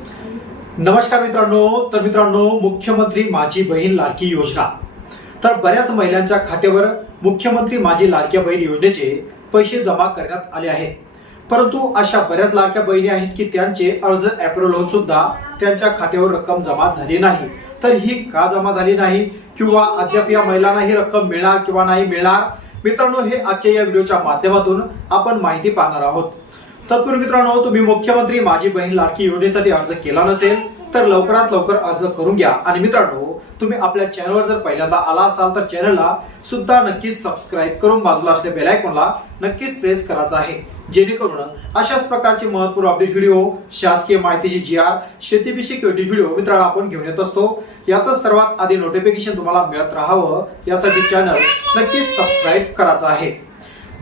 नमस्कार मित्रांनो, मुख्यमंत्री माझी बहीण लाडकी योजना। तर बऱ्याच महिलांच्या खात्यावर मुख्यमंत्री माझी लाडक्या बहीण योजनेचे पैसे जमा करण्यात आले आहेत। परंतु अशा बऱ्याच लाडक्या बहिणी आहेत की त्यांचे अर्ज अप्रूव्ह होऊन सुद्धा त्यांच्या खात्यावर रक्कम जमा झाली नाही। तर ही का जमा झाली नाही किंवा अद्याप या महिलांना ही रक्कम मिळणार किंवा नाही मिळणार, मित्रांनो हे आजच्या या व्हिडिओच्या माध्यमातून आपण माहिती पाहणार आहोत। तत्पूर्वी मित्रांनो, तुम्ही मुख्यमंत्री माझी बहीण लाडकी योजनेसाठी अर्ज केला नसेल तर लवकरात लवकर अर्ज करून घ्या। आणि मित्रांनो, तुम्ही आपल्या चॅनलवर जर पहिल्यांदा आला असाल तर चॅनलला सुद्धा नक्कीच सबस्क्राइब करून बाजूला असलेल्या बेल आयकॉनला नक्कीच प्रेस करायचं आहे, जेणेकरून अशाच प्रकारचे महत्त्वपूर्ण अपडेट व्हिडिओ, शासकीय माहितीची जीआर, शेतीविषयक व्हिडिओ मित्रांनो आपण घेऊन येत असतो। याचं सर्वात आधी नोटिफिकेशन तुम्हाला मिळत राहावं यासाठी चॅनल नक्कीच सबस्क्राइब करायचं आहे।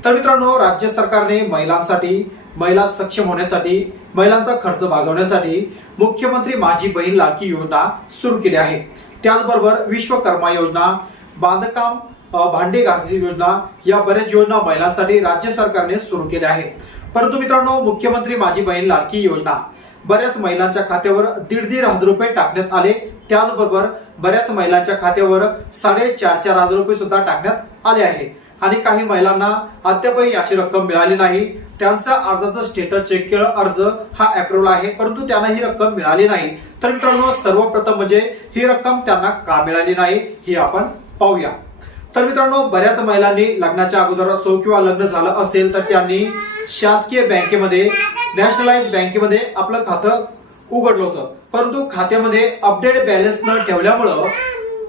तर मित्रांनो, राज्य सरकारने महिलांसाठी, महिला सक्षम होण्यासाठी, महिलांचा खर्च भागवण्यासाठी मुख्यमंत्री माझी बहीण लाडकी योजना सुरू केली आहे। त्याचबरोबर विश्वकर्मा योजना, बांधकाम भांडे घासणी योजना या बऱ्याच योजना महिलांसाठी राज्य सरकारने सुरू केल्या आहेत। परंतु मित्रांनो, मुख्यमंत्री माझी बहीण लाडकी योजना बऱ्याच महिलांच्या खात्यावर 1,500 रुपये टाकण्यात आले। त्याचबरोबर बऱ्याच महिलांच्या खात्यावर 4,500 रुपये सुद्धा टाकण्यात आले आहे। आणि काही महिलांना अद्यापही याची रक्कम मिळाली नाही। त्यांचा अर्जाचं स्टेटस चेक केलं, अर्ज हा अप्रूव्ह आहे, परंतु त्यांना ही रक्कम मिळाली नाही। तर मित्रांनो, सर्वप्रथम म्हणजे ही रक्कम त्यांना का मिळाली नाही हे आपण पाहूया। तर मित्रांनो, बऱ्याच महिलांनी लग्नाच्या अगोदर असो किंवा लग्न झालं असेल तर त्यांनी शासकीय बँकेमध्ये, नॅशनलाइज बँकेमध्ये आपलं खातं उघडलं होतं, परंतु खात्यामध्ये अपडेट बॅलन्स न ठेवल्यामुळं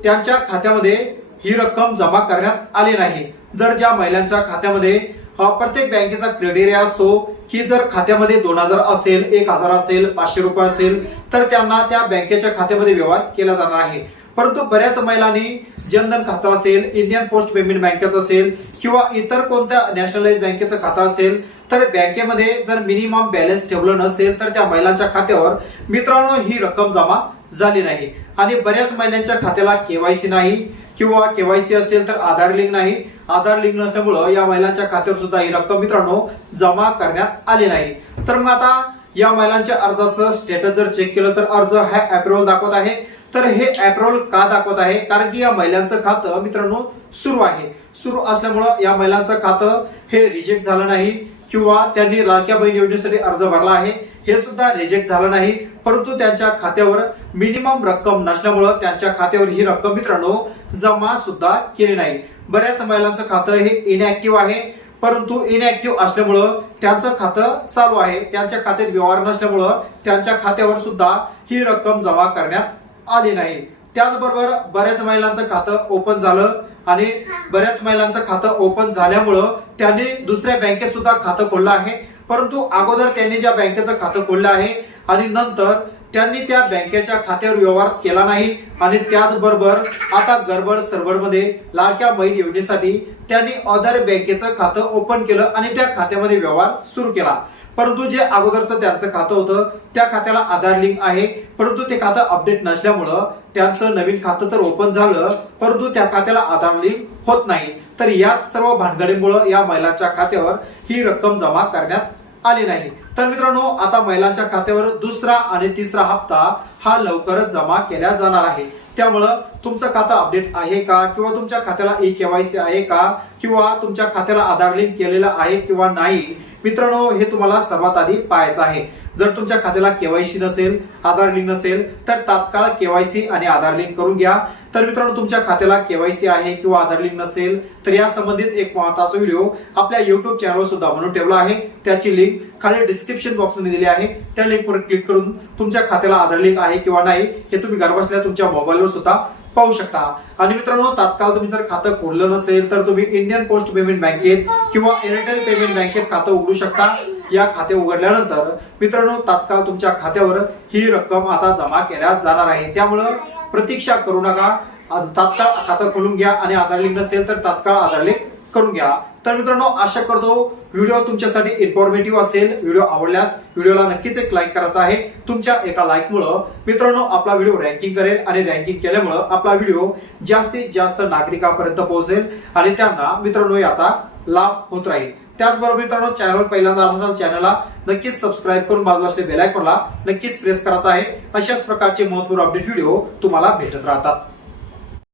त्यांच्या खात्यामध्ये ही रक्कम जमा करण्यात आली नाही। जर ज्या महिलांच्या खात्यामध्ये प्रत्येक बँकेचा क्रायटेरिया असतो की जर खात्यामध्ये 2,000 असेल, 1,000 असेल, 500 रुपये असेल तर त्यांना त्या बँकेच्या खात्यामध्ये व्यवहार केला जाणार आहे। परंतु बऱ्याच महिलांनी जनधन खातं असेल, इंडियन पोस्ट पेमेंट बँकेचं असेल किंवा इतर कोणत्या नॅशनलाइज बँकेचं खातं असेल तर बँकेमध्ये जर मिनिमम बॅलन्स ठेवलं नसेल तर त्या महिलांच्या खात्यावर मित्रांनो ही रक्कम जमा झाली नाही। आणि बऱ्याच महिलांच्या खात्याला केवायसी नाही किंवा केवायसी असेल तर आधार लिंक नाही। आधार लिंक नसल्यामुळं या महिलांच्या खात्यावर सुद्धा ही रक्कम मित्रांनो जमा करण्यात आली नाही। तर मग आता या महिलांच्या अर्जाचं स्टेटस जर चेक केलं तर अर्ज हा अप्रूव्ह दाखवत आहे। तर हे अप्रूव्ह का दाखवत आहे? कारण की या महिलांचं खातं मित्रांनो सुरू आहे। सुरू असल्यामुळं या महिलांचं खातं हे रिजेक्ट झालं नाही किंवा त्यांनी लाडक्या बहीण योजनेसाठी अर्ज भरला आहे हे सुद्धा रिजेक्ट झालं नाही, परंतु त्यांच्या खात्यावर मिनिमम रक्कम नसल्यामुळं त्यांच्या खात्यावर ही रक्कम मित्रांनो जमा सुद्धा केली नाही। बऱ्याच महिलांचं खातं हे इनॅक्टिव्ह आहे, परंतु इनॅक्टिव्ह असल्यामुळं त्यांचं खातं चालू आहे, त्यांच्या खात्यात व्यवहार नसल्यामुळं त्यांच्या खात्यावर सुद्धा ही रक्कम जमा करण्यात आली नाही। त्याचबरोबर बऱ्याच महिलांचं खातं ओपन झालं आणि बऱ्याच महिलांचं खातं ओपन झाल्यामुळं त्यांनी दुसऱ्या बँकेत सुद्धा खातं खोललं आहे, परंतु अगोदर त्यांनी ज्या बँकेचं खातं खोललं आहे आणि नंतर त्यांनी त्या बँकेच्या खात्यावर व्यवहार केला नाही। आणि त्याचबरोबर आता गडबड सरबडमध्ये लाडक्या बहीण योजनेसाठी त्यांनी अदर बँकेचं खातं ओपन केलं आणि त्या खात्यामध्ये व्यवहार सुरू केला, परंतु जे अगोदरचं त्यांचं खातं होतं त्या खात्याला आधार लिंक आहे, परंतु ते खातं अपडेट नसल्यामुळं त्यांचं नवीन खातं तर ओपन झालं परंतु त्या खात्याला आधार लिंक होत नाही। तर या सर्व भानगडीमुळं या महिलांच्या खात्यावर ही रक्कम जमा करण्यात आली नाही। तर मित्रांनो, आता महिलांच्या खात्यावर दुसरा आणि तिसरा हप्ता हा लवकरच जमा केला जाणार आहे। त्यामुळं तुमचं खातं अपडेट आहे का किंवा तुमच्या खात्याला केवायसी आहे का किंवा तुमच्या खात्याला आधार लिंक केलेलं आहे किंवा नाही, मित्रांनो हे तुम्हाला सर्वात आधी पाहायचं आहे। जर तुमच्या खात्याला केवायसी नसेल, आधार लिंक नसेल तर तात्काळ केवायसी आणि आधार लिंक करून घ्या। तर मित्रांनो, तुमच्या खात्याला केवायसी आहे किंवा आधार लिंक नसेल तर या संबंधित एक महत्त्वाचा व्हिडिओ आपल्या YouTube चॅनलवर सुद्धा बनवून ठेवला आहे, त्याची लिंक खाली डिस्क्रिप्शन बॉक्समध्ये दिली आहे। त्या लिंकवर क्लिक करून तुमच्या खात्याला आधार लिंक आहे किंवा नाही हे तुम्ही घरबसल्या तुमच्या मोबाईलवर सुद्धा पाहू शकता। आणि मित्रांनो, तात्काळ तुम्ही जर खातं खोललं नसेल तर तुम्ही इंडियन पोस्ट पेमेंट बँकेत किंवा एअरटेल पेमेंट बँकेत खातं उघडू शकता। या खाते उघडल्यानंतर मित्रांनो तात्काळ तुमच्या खात्यावर ही रक्कम आता जमा केल्या जाणार आहे। त्यामुळं प्रतीक्षा करू नका, तात्काळ खातं खोलून घ्या आणि आधार लिंक नसेल तर तात्काळ आधार लिंक करून घ्या। तर मित्रांनो, आशा करतो व्हिडिओ तुमच्यासाठी इन्फॉर्मेटिव्ह असेल। व्हिडिओ आवडल्यास व्हिडिओला नक्कीच एक लाईक करायचा आहे। तुमच्या एका लाईकमुळे मित्रांनो आपला व्हिडिओ रँकिंग करेल आणि रँकिंग केल्यामुळे आपला व्हिडिओ जास्तीत जास्त नागरिकांपर्यंत पोहोचेल आणि त्यांना मित्रांनो याचा लाभ होत राहील। त्याचबरोबर मित्रांनो, चॅनल पहिल्यांदा आला असाल चॅनलला नक्कीच सबस्क्राईब करून बाजूला असलेल्या बेल आयकॉनला नक्कीच प्रेस करायचा आहे. अशाच प्रकारचे महत्त्वपूर्ण अपडेट व्हिडिओ तुम्हाला भेटत राहतात.